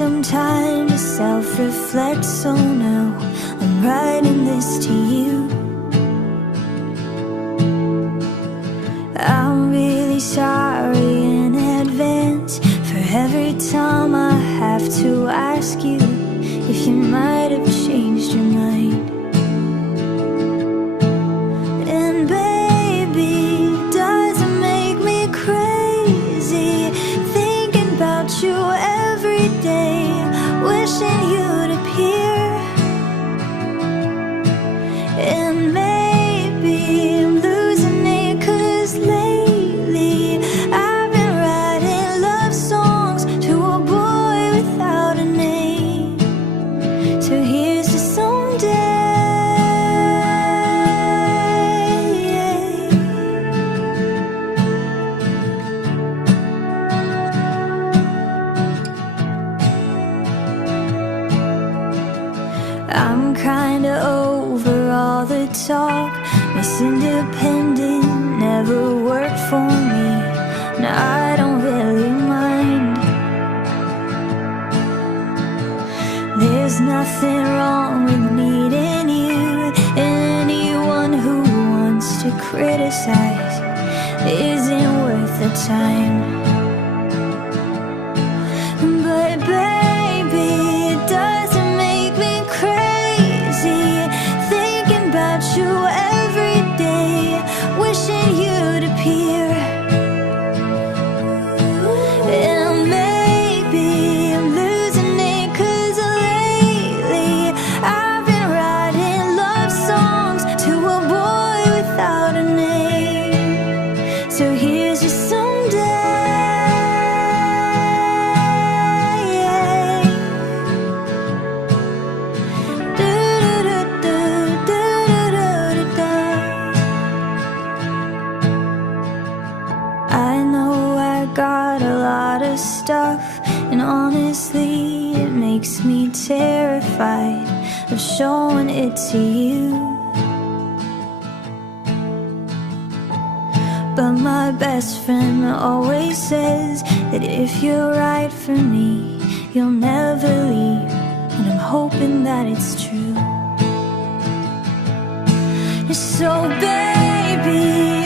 some time to self-reflect, so now I'm writing this to you. I'm really sorry in advance for every time I have to ask you if you might have changed your mind. And baby, does it make me crazy thinking about you every day, wishing you'd appear? And maybe I'm losing it, 'cause lately I've been writing love songs to a boy without a name. So here's to someday. I'm kinda over all the talk. Miss Independent never worked for me. Now I don't really mind. There's nothing wrong with needing you. Anyone who wants to criticize isn't worth the time. But baby, it doesn't make me crazy thinking about you every day, wishing you'd appear. And maybe I'm losing it, 'cause lately I've been writing love songs to a boy without a name. So here's your someday. I know I got a lot of stuff, and honestly it makes me terrified of showing it to you. But my best friend always says that if you're right for me, you'll never leave, and I'm hoping that it's true. So baby,